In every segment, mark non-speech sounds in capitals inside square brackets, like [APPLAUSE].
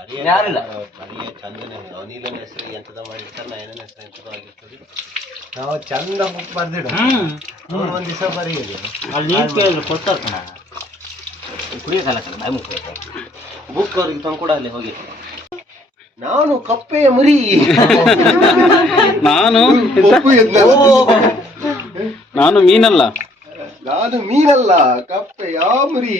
ಪರಿಯ ಯಾರಿಲ್ಲ. ಪರಿಯ ಚಂದನ ಹೆಸರು ಅನಿಲನ ಹೆಸರು ಎಂತದ ಮಾಡಿರ್ತಾರೆ ನಯನನ ಹೆಸರು ಎಂತದ ಆಗಿರ್ತದೆ. ನಾವು ಚಂದ ಬುಕ್ ಬರ್ದಿಡ. ಅವ್ರು ಒಂದ್ ದಿವಸ ಬರೀಲಿ ಅಲ್ಲಿ ನೀರು ಕೇಳಿದ್ರೆ ಕೊಡ್ತಾರೆ ಕಣ. ಕುಡಿಯೋಕಲ್ಲ ಕಣ ಬಾಯಿ ಮುಕ್ಕು ಬುಕ್ ಅವ್ರಿಗೆ ತಂದ್ಕೊಡ ಅಲ್ಲಿ ಹೋಗಿ. ನಾನು ಕಪ್ಪೆಯ ಮರಿ. ನಾನು? ನಾನು ಮೀನಲ್ಲ. ನಾನು ಮೀನಲ್ಲ ಕಪ್ಪೆಯ ಮರಿ.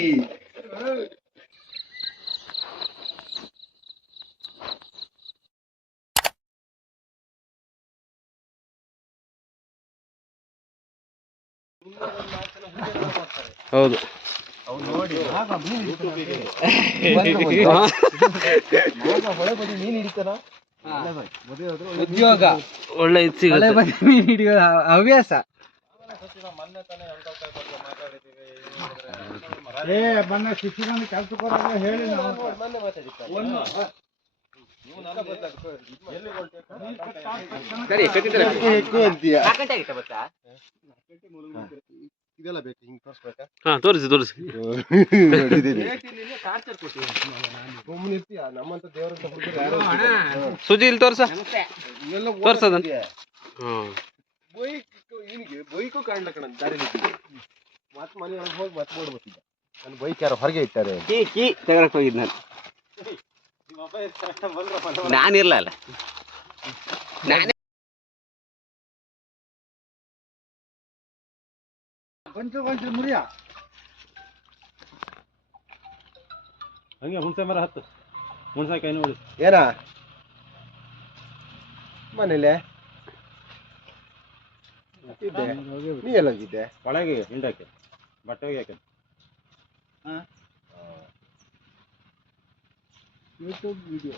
ಹೌದು. ಉದ್ಯೋಗ. ಒಳ್ಳೆ ಹವ್ಯಾಸ. ಏ ಬಣ್ಣ ಶಿಕ್ಷಣ ಕೆಲ್ಸಕ್ಕೆ ಹೇಳಿ ಇದೆಲ್ಲ ಬೇಕು ಹಿಂಗ್ ತೋರಿಸ್ಬೇಕಾ? ಹಾ ತೋರಿಸಿ ತೋರಿಸಿ. [LAUGHS] ನಮ್ಮಂತ ದೇವರಂತ ಹುಡುಗರು ಯಾರು ಸುಜಿ ಇಲ್ಲಿ ತೋರ್ಸ? ಹ್ಮ್ ಬೈಕ್ ಇವನಿಗೆ ಬೈಕು ಕಾಣ್ಲ ಕಣ ದಾರಿಲಿ ಮತ್ ಮನೆ ಒಳಗೆ ಹೋಗಿ ಮತ್ತೆ ನನ್ನ ಬೈಕ್ ಯಾರೋ ಹೊರಗೆ ಇಟ್ಟಾರೆ. ಕೀ ಕೀ ತಗೊಳಕ್ ಹೋಗಿದ್ ನಾನು. ನಾನಿರ್ಲ ಅಲ್ಲ ನಾನೇ ಮುರಿಯ. ಹಂಗೆ ಹುಣಸೆ ಮರ ಹತ್ತು. ಹುಣಸೆಕಾಯಿ ನೋಡಿ. ಏನ? ಮನೇಲೆ? ಇದ್ದೆ. ನೀ ಎಲ್ಲೋಗಿದ್ದೆ? ಒಳಗೆ ಹಿಂಡಾಕೆ ಬಟ್ಟೆ ಹೋಗಿ ಯೂಟ್ಯೂಬ್ ವಿಡಿಯೋ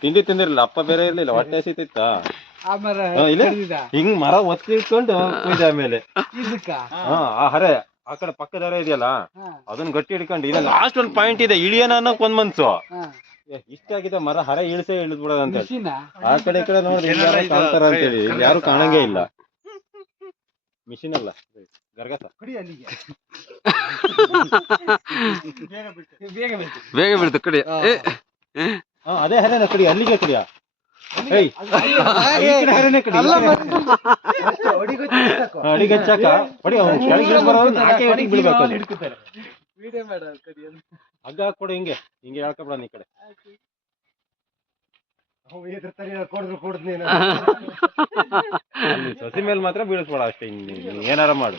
ತಿಂಡಿ ತಿಂದಿರಲಿಲ್ಲ ಅಪ್ಪ ಬೇರೆ ಇರಲಿಲ್ಲ ಹೊಟ್ಟೆ ಹಸಿತಿತ್ತ? ಹಿಂಗ್ ಮರ ಒತ್ತಿ ಇಟ್ಕೊಂಡು ಪೂಜೆ ಆಮೇಲೆ. ಇದಕ್ಕ? ಹಾ ಆ ಹರೆ ಆ ಕಡೆ ಪಕ್ಕದ ಹರೆ ಇದೆಯಲ್ಲ ಅದನ್ನ ಗಟ್ಟಿ ಹಿಡ್ಕೊಂಡು ಇಲ್ಲ ಲಾಸ್ಟ್ ಒಂದ್ ಪಾಯಿಂಟ್ ಇದೆ ಇಳಿಯೋಣ ಅನ್ನೋಕ್ ಒಂದ್ ಮನ್ಸು ಇಷ್ಟಾಗಿದೆ ಮರ ಹರ ಇಳಿಸೆ ಇಳಿದ್ ಬಿಡೋದಂತ ಆ ಕಡೆ ಈ ಕಡೆ ನೋಡ್ರಿ ಕಾಣ್ತಾರ ಅಂತೇಳಿ. ಇಲ್ಲಿ ಯಾರು ಕಾಣಂಗೇ ಇಲ್ಲ. ಮಿಷಿನ್ ಅಲ್ಲ. ಗರ್ಗಸ. [LAUGHS] ಬೇಗ ಬಿಡ್ತು. ಬೀಳ್ತು ಕಡಿ. ಅದೇ ಹರೇನ ಕಡಿ ಅಲ್ಲಿಗೆ ಕಡಿಯ. ಕಡೆ ಕಡಿ ಹೊಡಿ ಅವ್ನು ಕೆಳಗೆ ಬರೋರು ಹೊಡಿಗೆ ಬೀಳ್ಬೇಕು ಕಡಿ ಹಗ್ಗ ಹಾಕ್ಕೊಡು ಹಿಂಗೆ ಹಿಂಗೆ ಹೇಳ್ಕೊಬಿಡ ಈ ಕಡೆ. ಸಸಿ ಮೇಲೆ ಮಾತ್ರ ಬೀಳಿಸ್ಬೇಡ ಅಷ್ಟೇ ಏನಾರ ಮಾಡು.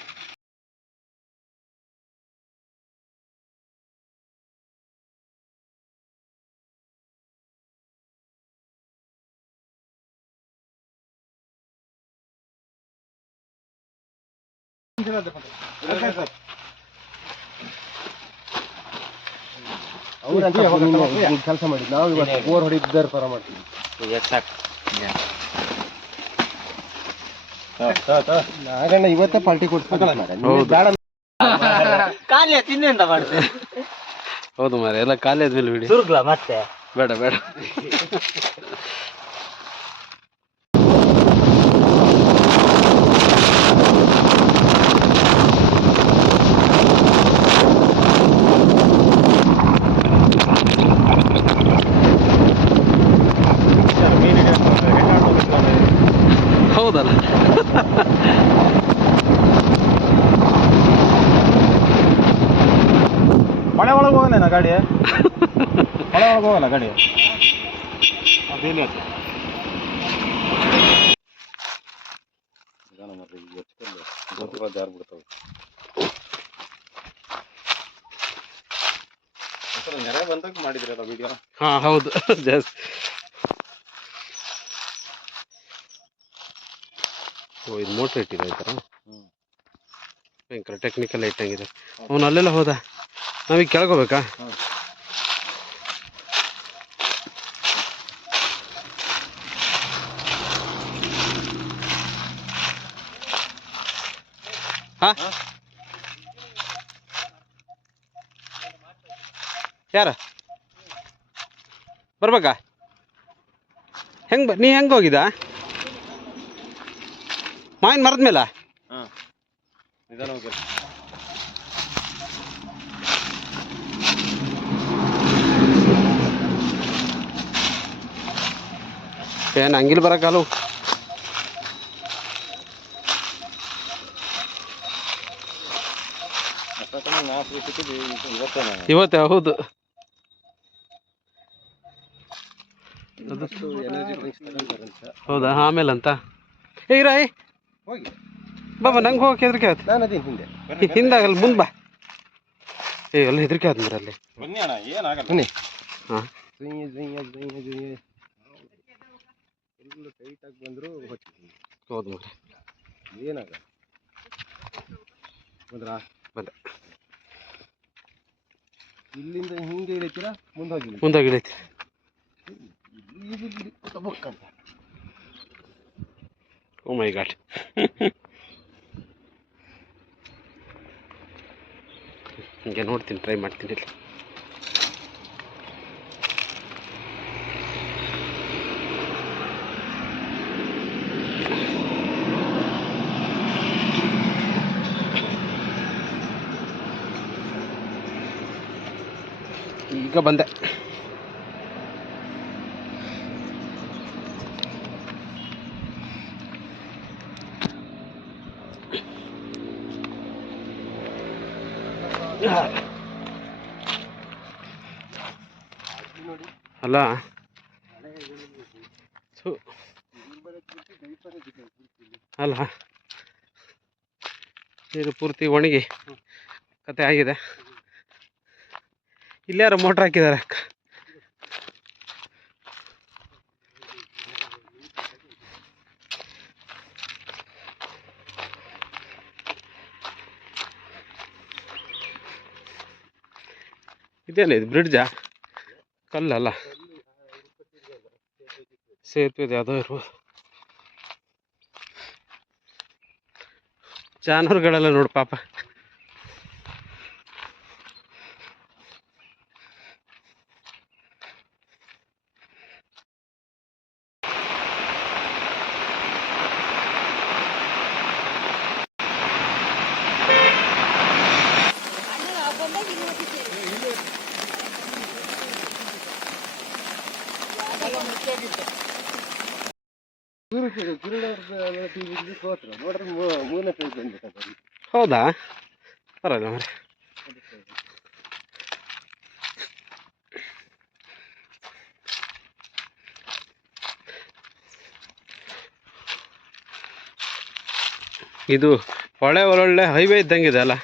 ಕೆಲಸ ನಾವು ಇವತ್ತು ಬೋರ್ ಹೊಡಿದ್ದಾರೆ ಪರ ಮಾಡ್ತೀವಿ ನಾಗಣ್ಣ ಇವತ್ತೇ ಪಾರ್ಟಿ ಹೌದು ಮಾರೆ ಎಲ್ಲ ಖಾಲಿ ಆದ್ಮೇಲೆ ಬಿಡಿ. ಸುರುಗ್ಲ ಮತ್ತೆ? ಬೇಡ ಬೇಡ ಹೌದಲ್ಲ ಮಳೆ ಒಳಗೆ ಹೋಗಲ್ಲ ಗಾಡಿ ಒಳಗೆ ಹೋಗಲ್ಲ ಗಾಡಿ ಅದೇನು ಜಾರ್ ಬಿಡ್ತಾವೆ. ನೆರೆ ಬಂದಾಗ ಮಾಡಿದ್ರಲ್ಲ ವಿಡಿಯೋ ಹಾ ಹೌದು. ಜಾಸ್ತಿ ಓ ಇದು ಮೋಟ್ರ್ ಇಟ್ಟಿದೆ ಈ ಥರ ಭಯಂಕರ ಟೆಕ್ನಿಕಲ್ ಇಟ್ಟಂಗಿದೆ ಅವನು ಅಲ್ಲೆಲ್ಲ ಹೋದ? ನಾವೀಗ ಕೆಳಗೋಬೇಕಾ? ಹಾ? ಯಾರ? ಬರ್ಬೇಕಾ? ಹೆಂಗ್ ನೀ ಹೆಂಗೆ ಹೋಗಿದ ಮಾವಿನ ಮರದ ಮೇಲೆ? ನಿಧಾನ ಹೋಗಿ. ಏನ್ ಹಂಗಿಲ್ ಬರಕಾಲು ಇವತ್ತೇ ಇವತ್ತೇ ಹೌದು. ಹೌದಾ? ಆಮೇಲೆ ಅಂತ? ಈಗ ರಾಯ್ ಹೋಗಿ. ಬಾಬಾ ನಂಗೆ ಹೋಗಕ್ಕೆ ಹೆದರಿಕೆ ಆಯ್ತು. ನಾನು ಹಿಂದೆ. ಹಿಂದಾಗಲ್ಲ ಮುಂದೆ ಬಾ. ಏ ಎಲ್ಲ ಹೆದರಿಕೆ ಆಯ್ತು ಮರ ಅಲ್ಲಿ. ಬನ್ನಿ ಅಣ್ಣ ಏನಾಗಲ್ಲ. ಬನ್ನಿ. ಹಾಂ. ಜುಯ್ಯ ಜುಯ್ಯ ಜುಯ್ಯ ಜುಯ್ಯ ಫುಲ್ ಟೈಟ್ ಆಗಿ ಬಂದ್ರು ಹೊಚ್ಚಿದ್ದೀನಿ ಹೌದು ಏನಾಗ ಬಂದ್ರಾ? ಬಂದೆ. ಇಲ್ಲಿಂದ ಹಿಂದೆ ಇಳಿತೀರಾ? ಮುಂದೆ ಹೋಗಿ ಮುಂದಾಗಿ ಇಳಿತಿ ಓ ಮೈ ಗಾಡ್. [LAUGHS] ಹಿಂಗೆ ನೋಡ್ತೀನಿ ಟ್ರೈ ಮಾಡ್ತೀನಿ ಇಲ್ಲಿ. ಈಗ ಬಂದೆ. ಅಲ್ಲ. ಅಲ್ಲ. ಇದು ಪೂರ್ತಿ ಒಣಗಿ ಕತೆ ಆಗಿದೆ. ಇಲ್ಲಾರ ಮೋಟ್ರ್ ಹಾಕಿದ್ದಾರೆ ಇದೇನು ಇದು ಬ್ರಿಡ್ಜಾ ಕಲ್ಲಲ್ಲ? ಸೇತುವೆ ಯಾವುದೋ ಇರ್ಬೋದು ಜಾನುವಾರುಗಳೆಲ್ಲ ನೋಡು ಪಾಪ ಟಿವಿಗೆ ಸೋತ್ರ ನೋಡ್ರೆ ಮೂ- ಮೂರನೇ ಸೈಜ್ ಬಂದ್ಬಿಟ್ಟದ ಹೌದಾ? ಪರವಾಗಿಲ್ಲ ಮರೆ ಇದು ಹೊಳೆ ಒಳ್ಳೊಳ್ಳೆ ಹೈವೇ ಇದ್ದಂಗಿದೆ ಅಲ್ಲ?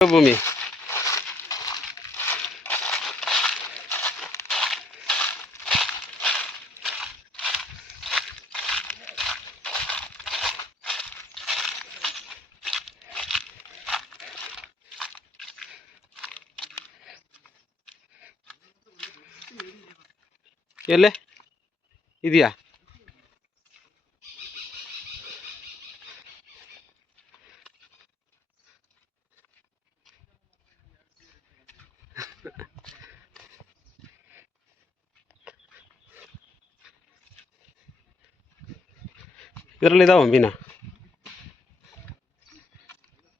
ಭೂಮಿ ಎಲ್ಲೇ ಇದೆಯಾ? ಇದರಲ್ಲಿ ಇದಾವ ಮೀನ?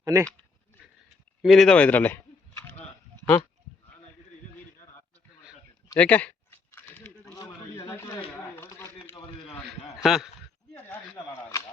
ಅನ್ನೇ ಮೀನಿದಾವ ಇದರಲ್ಲಿ? ಹಾಂ? ಯಾಕೆ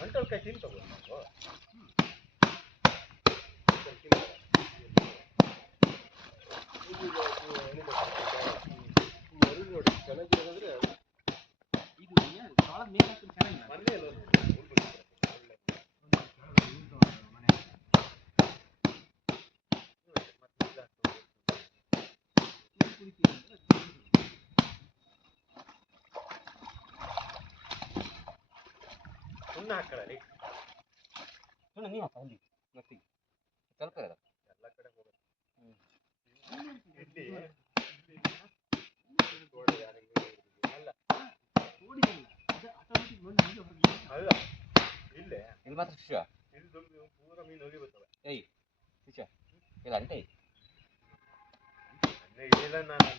ಗೊತ್ತಲ್ಲ ಎಲ್ಲ ಎಂತಾಗ ಅಂಟಲ್ಕಾಯಿ ಎಂತಾಗ ಅಂಟಲ್ಕಾಯಿ ತಿಂತವ ನಾವು ನೋಡಿ ಚೆನ್ನಾಗಿರೋದಂದ್ರೆ ಮೊನ್ನೆ ಎಲ್ಲ ನೋಡಿ, ಸುಣ್ಣ ಹಾಕೊಳ್ಳಿ ಸುಮ್ಮನೆ ನೀವು ಹಾಕ ಅಲ್ಲಿ. ಮತ್ತೆ ಸ್ವಲ್ಪ ಇರೋದು. ಎಲ್ಲ ಕಡೆ ಹೋಗುತ್ತೆ ಇಲ್ಲಿ. ಅಲ್ಲ. ಅಲ್ಲ. ಇಲ್ಲೇ. ಇಲ್ಲಿ ಮಾತ್ರ ಇಲ್ಲಿ ಪೂರ ಮೀನು ಹೋಗಿ ಬರ್ತವೆ ಏಯ್ ಶಿಷ್ಯ ಇಲ್ಲ ಅಂಟೆ ಅಲ್ಲೇ ಇಲ್ಲ ನಾನು.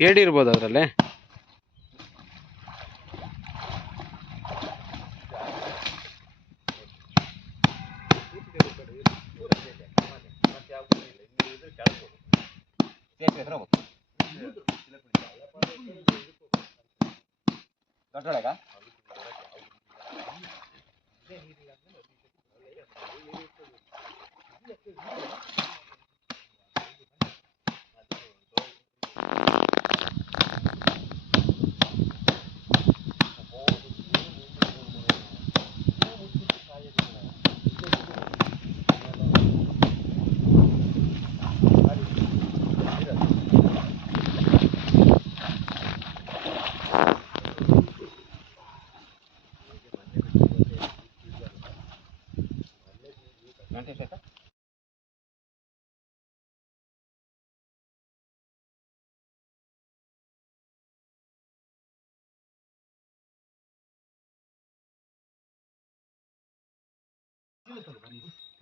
ಏಡಿ ಅದರಲ್ಲಿ ಮತ್ತೆ ಯಾವ ಇಲ್ಲ ಇಲ್ಲಿ ಇದ್ರೆ ಕೆಳಗೆ ಸೇಫ್ ಹೆಸರು ಹೋಗ್ಬೇಕು ದೊಡ್ಡೊಳಗ ಗಂಟೆ ಎಷ್ಟು ಆಯ್ತಾ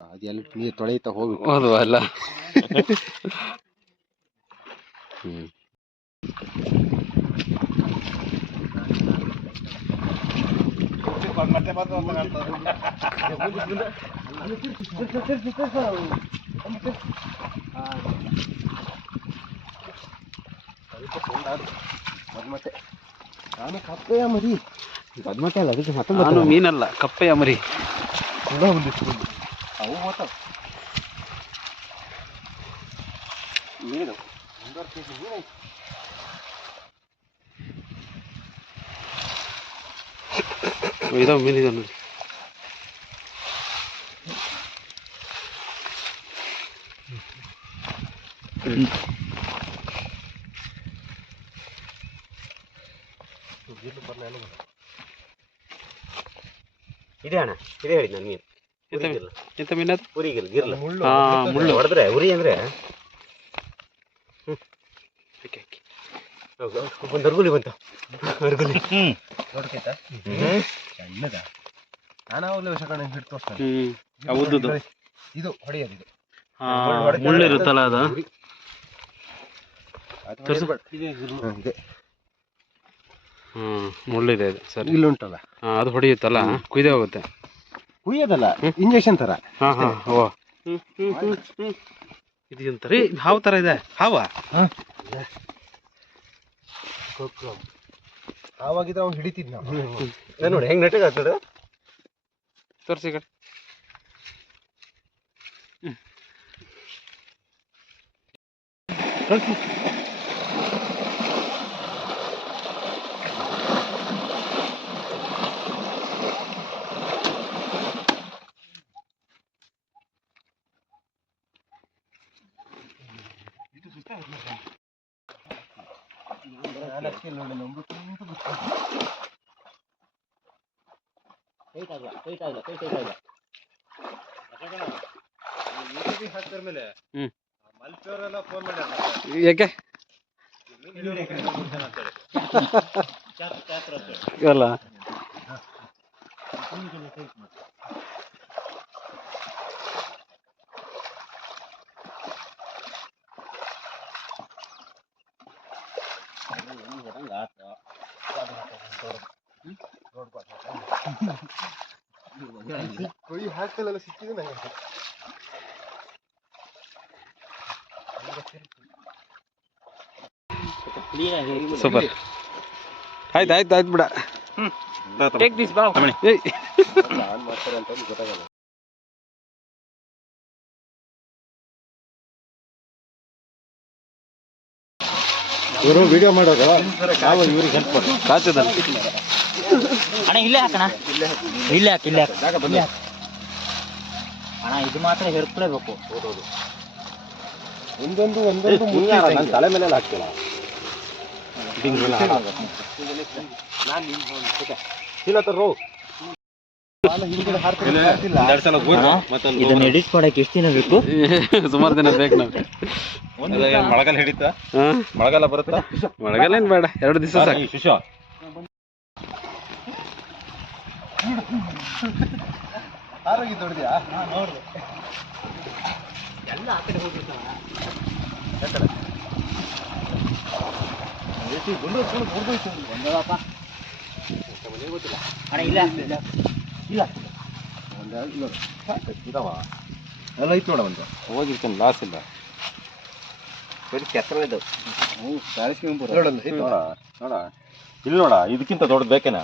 ಅದೆಲ್ಲ ನೀರು ತೊಳೆಯುತ್ತಾ ಹೋಗ್ಬೇಕು ಹೌದು ಅಲ್ಲ. ಮತ್ತೆ ನಾನು ಕಪ್ಪೆಯ ಮರಿ ಗದ್ಮತೆ ಅಲ್ಲ ಅದಕ್ಕೆ ನಾನು ಹತ್ತೊಂಬತ್ತು ಮೀನಲ್ಲ ಕಪ್ಪೆಯ ಮರಿ. ಕೂಡ ಒಂದಿಷ್ಟು ಬಂದು. ಅವು ಹೋತಾವ ಮೀನು ಒಂದೂವರೆ ಕೆಜಿ ಮೀನು ಐತೆ. ಇದಾವ ಮೀನಿದೆ ನೋಡಿ ಗಿರ್ಲು ಬರ್ನ ಎಲ್ಲ ಬಂದ. ಇದೆ ಅಣ್ಣ ಇದೆ ಹೇಳಿ ನಾನು ಮೀನು ಎಂತ ಮೀನು? ಎಂತ ಮೀನದು ಉರಿಗಿಲ್ಲ ಗಿರ್ಲ. ಹಾ ಮುಳ್ಳು ಹೊಡೆದ್ರೆ ಉರಿ ಅಂದ್ರೆ? ಹಾಕಿ, ಹಾಕಿ. ಒಂದು ಅರ್ಗುಲಿ ಬಂತು. ಅರ್ಗುಲಿ. ನೋಡ್ಕೈತಾ? ಸಣ್ಣದ ನಾನು ಅವಾಗಲೇ ವಿಷ ಕಣ ಹಿಡ್ತು ತೋರಿಸ್ತಾನೆ. ಹ್ಮ್. ಇದು ಹೊಡೆಯೋದು ಇದು. ಹಾ ಮುಳ್ಳು ಇರುತ್ತಲ್ಲ ಅದು? ಹ್ಮ್ ಮುಳ್ಳಿದೆ ಇದು ಸರಿ. ಇಲ್ಲಿ ಉಂಟಲ್ಲ ಹಾ ಅದು ಹೊಡೆಯುತ್ತಲ್ಲ? ಕುಯ್ದೇ ಹೋಗುತ್ತೆ. ಕುಯ್ಯೋದಲ್ಲ ಇಂಜೆಕ್ಷನ್ ತರ. ಹಾ ಹಾ. ಓ. ಇದು ಎಂತ ರೀ ಹಾವು ತರ ಇದೆ. ಹಾವ? ಆವಾಗಿದ್ರೆ ಅವ್ನು ಹಿಡಿತಿದ್ ನಾವು. ನೋಡಿ ಹೆಂಗ್ ನೆಟ್ಟಗೆ ಆಗ್ತದೆ ತೋರಿಸಿ ಕಡೆ. ಹಾಕಿದ ಹ್ಮ್. ಆ ಅಲ್ಪವರೆಲ್ಲ ಫೋನ್ ಮಾಡ್ಯಾರ ಯಾಕೆ ಅಲ್ಲ [LAUGHS] ಕೊಯ್ಯಿ ಹಾಕ್ತಲೆಲ್ಲ ಸಿಕ್ಕಿದೆ ನನಗೆ ಸೂಪರ್. ಆಯ್ತು ಆಯ್ತು ಆಯ್ತು ಬಿಡ. ಟೇಕ್ ದಿಸ್ ಬಾ. ಮಾಡ್ತಾರೆ ಅಂತ ಗೊತ್ತಾಗಲ್ಲ ಇವರು ವಿಡಿಯೋ ಮಾಡೋದು ನಾವು ಇವ್ರಿಗೆ ಹೆಲ್ಪ್ ಮಾಡಿ ಕಾಚದಲ್ಲ. ಅಣ್ಣ ಇಲ್ಲೇ ಹಾಕಣ. ಇಲ್ಲೇ ಹಾಕಿ ಇಲ್ಲೇ ಹಾಕಿ ಇಲ್ಲೇ ಹಾಕು. ಅಣ್ಣ ಇದು ಮಾತ್ರ ಹೆರ್ಕ್ಲೇಬೇಕು ಒಂದೊಂದು ಒಂದೊಂದು ಮುಖ್ಯ ನನ್ನ ತಲೆ ಮೇಲೆ ಮತ್ತೊಂದು ಇದನ್ನ ಎಡಿಟ್ ಮಾಡಕ್ಕೆ ಎಷ್ಟು ದಿನ ಬೇಕು? [LAUGHS] ಸುಮಾರು ದಿನ ಬೇಕು ನಾವು ಮಳೆಗಾಲ ಹಿಡಿತಾ? ಮಳೆಗಾಲ ಬರುತ್ತಾ? ಮಳೆಗಾಲ ಏನು ಬೇಡ ಎರಡು ದಿವಸ ಸಾಕು. ಶಿಶು. ಆರೋಗ್ಯ ದೊಡ್ಡದ್ಯಾ? ಅಣ್ಣ ಇಲ್ಲ. ಇಲ್ಲ. ಇಲ್ಲ. ಒಂದು ಇಲ್ಲ. ಇದಾವ. ಎಲ್ಲ ಐತ್ ನೋಡ ಒಂದು. ಹೋಗಿರ್ತೀನಿ ಲಾಸ್ ಇಲ್ಲ. ಬರೀ ನೋಡಲ್ಲ ಐತ್ ನೋಡ. ನೋಡ. ಇಲ್ಲಿ ನೋಡ ಇದಕ್ಕಿಂತ ದೊಡ್ಡ ಬೇಕೇನಾ?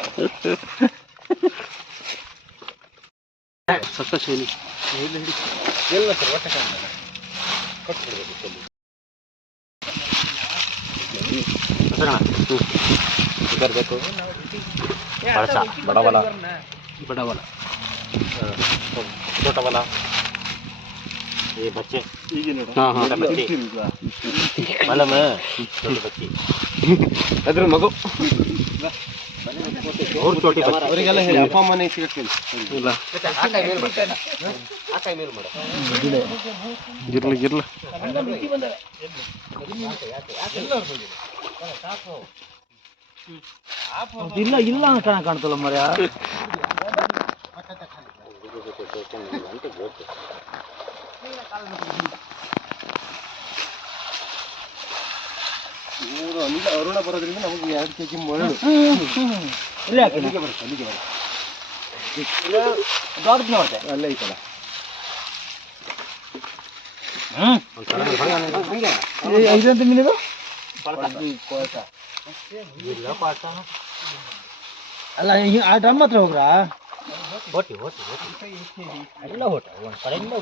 [LAUGHS] ಸಪ್ತಶೈಲಿ ಎಲ್ಲ ಸರ್ ಒಟ್ಟೆ ಕಾಣ್ತದೆ ಇದರ್ ಬೇಕು ಬಳಸ ಬಡವಲ ಬಡವಲ ದೊಡ್ಡವಲ ಈ ಬಚ್ಚೆ ಹಾಂ ಹಾಂ ದೊಡ್ಡ ಬಚ್ಚಿ ಮಲಮ ದೊಡ್ಡ ಬಚ್ಚಿ ಅದ್ರ ಮಗು ಅವ್ರ ಚೋಟಿ ಬಚ್ಚಿ ಅವರಿಗೆಲ್ಲ ಹೇಳಿ ಅಪ್ಪ ಅಮ್ಮನೇ ಸಿಗಕ್ಕಿಲ್ಲ ಇಲ್ಲ. ಗಿರ್ಲಿ ಗಿರ್ಲಿ ಇಲ್ಲ ಇಲ್ಲ ಕಾಣ ಕಾಣ್ತಲ್ಲ ಮರ [LAUGHS] ಇವರು ಅನಿಲ ಅರುಣ ಬರೋದ್ರಿಂದ ನಮಗೆ ಎರಡು ಕೆಜಿ ಮರಳು ಇಲ್ಲೇ ಹಾಕಿ ಅಲ್ಲಿಗೆ ಬರುತ್ತೆ ಅಲ್ಲಿಗೆ ಬರುತ್ತೆ. ದೊಡ್ಡದು ನೋಡ್ದೆ. ಅಲ್ಲೇ ಐತಲ್ಲ. ಐದಂತ ಮೀನಿದು ಅಲ್ಲ ಈ- ಆ ಡ್ರಮ್ ಹತ್ರ ಹೋಗ್ರಾ? ಹೊಟ್ಟಿ ಹೊಟ್ಟಿ ಎಲ್ಲ ಹೊಟ್ಟ ಒಂದು ಕಡೆಯಿಂದ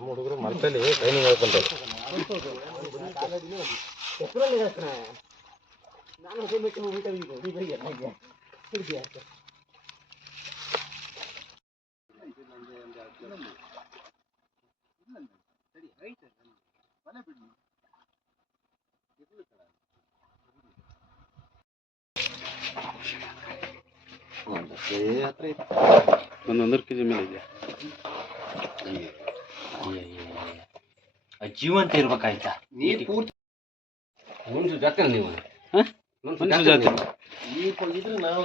ಹುಡುಗರು ಮಲ್ಪಲ್ಲಿ ಟ್ರೈನಿಂಗ್ ಹೇಳ್ಕೊಂತಾರೆ ಒಂದು ಕೆ ಜಿ ಮೇಲೆ ಇದೆ. ಜೀವಂತ ಇರ್ಬೇಕಾಯ್ತಾ? ನೀ ಪೂರ್ತಿ ಮುಂಚೆ ಜಾತ್ರೆ ನೀವು? ಮನುಷ್ಯ ಜಾತಿ ನೀರು ಕೊಯ್ದಿದ್ರೆ ನಾವು?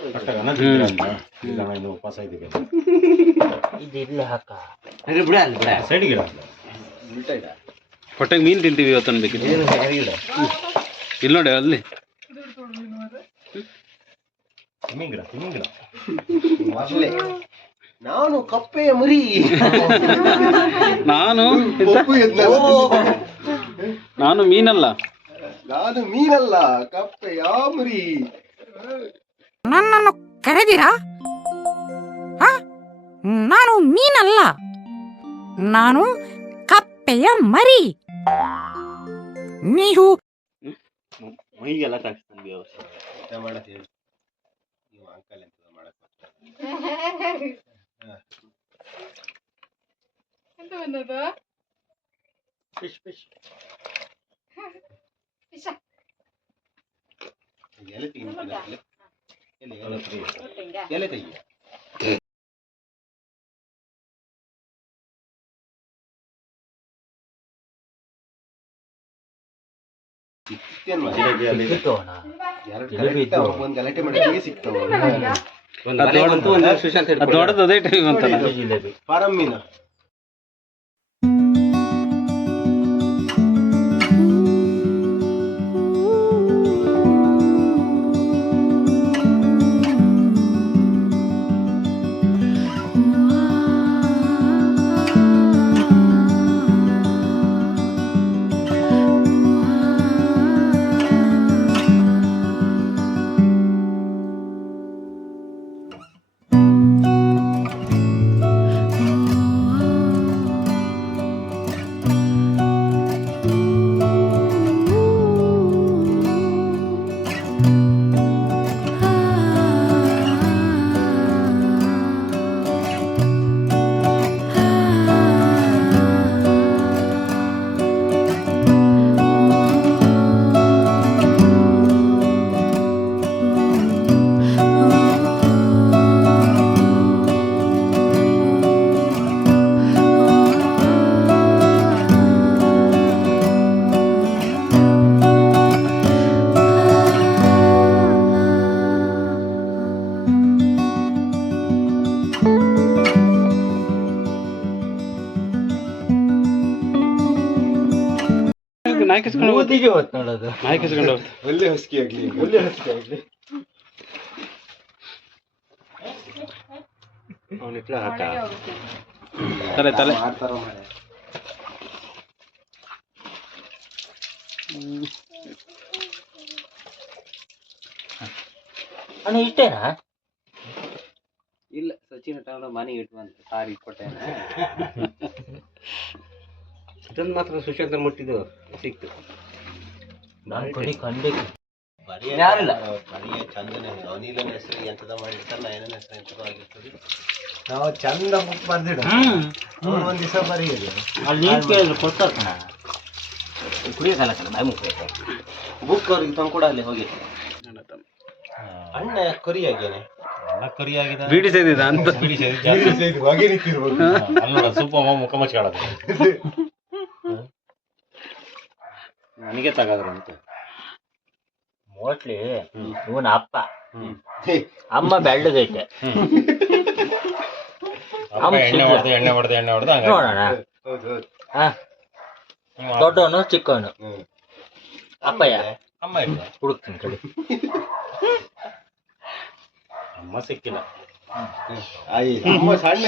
ಈಗ ನಾವು ಇನ್ನು ಉಪವಾಸ ಇದ್ದೀವಿ ಇದು ಇಲ್ಲೇ ಹಾಕ ಬಿಡ ಅಲ್ಲಿ ಬಿಡ. ಸೈಡ್ಗೆ ಹೊಟ್ಟೆಗೆ ಮೀನು ತಿಂತೀವಿ ಇವತ್ತು ಬೇಕಿದ್ರೆ. ಇಲ್ಲ ನೋಡಿ ಅಲ್ಲಿ. ತಿಮ್ಮಿಂಗ್ ಗಿಡ ತಿಮ್ಮಿಂಗ್ ಮೊದಲೇ ನಾನು ಕಪ್ಪೆಯ ಮರಿ. ನಾನು ನಾನು ಮೀನಲ್ಲ. ನಾನು ಮೀನಲ್ಲ ಕಪ್ಪೆಯ ಮರಿ. ನನ್ನನ್ನು ಕರೆದಿರಾ? ನಾನು ಮೀನಲ್ಲ. ನಾನು ಕಪ್ಪೆಯ ಮರಿ. ನೀವು ಮೈಗೆಲ್ಲ ತಾಕಿಸ್ತಾನೆ എന്താ വന്നത് ഫിഷ് ഫിഷ് ഫിഷ ഇല തീരുന്നില്ല ഇല ഇല ഇല തീയ ಸಿಕ್ತೇನು ಸಿಕ್ತವಣ ಎರಡು ಕರೆಕ್ಟ್ ಅವ್ರಿಗೆ ಒಂದು ಗಲಾಟೆ ಮಾಡಿದ್ರೆ ಸಿಕ್ತವ ಒಂದು ಮನೆ ಬಂತು ಒಂದು ಸುಶಾಂತ್ ಹಿಡ್ಕೊಂಡು. ಅದು ದೊಡ್ಡದು ಅದೇ ಟೈಮ್ ಅಂತಲ್ಲ ಇದು ಜಿಲೇಬಿ ಫಾರಂ ಮೀನು. ಮೂತಿಗೆ ಹೋತ್ ನೋಡೋದು ನಾಯಿ ಕಿಸ್ಕೊಂಡು ಒಳ್ಳೆ ಹಸ್ಕಿ ಆಗ್ಲಿ ಒಳ್ಳೆ ಹಸ್ಕಿ ಆಗ್ಲಿ. ಅವನಿಟ್ಲ ಹಾಕ. ತಲೆ ತಲೆ. ಮಾಡ್ತಾರ. ಅಣ್ಣ ಇಷ್ಟೇನಾ ಇಲ್ಲ ಸಚಿನ್ ತಗೊಂಡು ಮನೆಗೆ ಇಟ್ಟು ಬಂತು ಸಾರಿ ಕೊಟ್ಟೆ ಮಾತ್ರ ಸುಶಾಂತ್ ಮುಟ್ಟಿದ್ದು ಸಿಕ್ತು. ನಾನು ಕೊಡಿ ಕಂಡೆ. ಬರೀ ಯಾರಿಲ್ಲ. ಬರೀ ಚಂದನೆ ಅನಿಲನ ಹೆಸರು ಎಂತದ ಮಾಡಿರ್ತಾರ ನಯನನ ಹೆಸರು ಎಂತದ ಆಗಿರ್ತದೆ. ನಾವು ಚಂದ ಬುಕ್ ಬರ್ದಿಡ. ಒಂದ್ ದಿವಸ ಅಲ್ಲಿ ನೀನ್ ಕೇಳಿದ್ರೆ ಕೊಡ್ತಾರ ಕಣ. ಕುಡಿಯೋಕಲ್ಲ ಕಣ ಬಾಯಿ ಮುಖ್ಯ ಬುಕ್ ಅವ್ರಿಗೆ ತಂದ್ಕೊಡ ಅಲ್ಲಿ ಹೋಗಿ. ಅಣ್ಣ ಕೊರಿಯಾಗೇನೆ ಬೀಡಿ ಸೇದಿದ ಅಂತ. ಹೊಗೆ ನಿಂತಿರ್ಬೋದು. ನನಗೆ ತಗದ್ರು ಅಂತ ಮೋಸ್ಟ್ಲಿ ಇವನ ಅಪ್ಪ. ಅಮ್ಮ ಬೆಳ್ಳದೈತೆ ಅಮ್ಮ ಎಣ್ಣೆ. ಹೊಡೆದು ಎಣ್ಣೆ ಹೊಡೆದು ಎಣ್ಣೆ ಹೊಡೆದು ನೋಡೋಣ. ಹೌದು ಹೌದು ಹಾ ದೊಡ್ಡವನು ಚಿಕ್ಕವನು. ಅಪ್ಪಯ್ಯ? ಅಮ್ಮ ಇಲ್ಲ. ಹುಡುಕ್ತೀನಿ ಕಡೆ. ಅಮ್ಮ ಸಿಕ್ಕಿಲ್ಲ. ಅಮ್ಮ ಸಣ್ಣ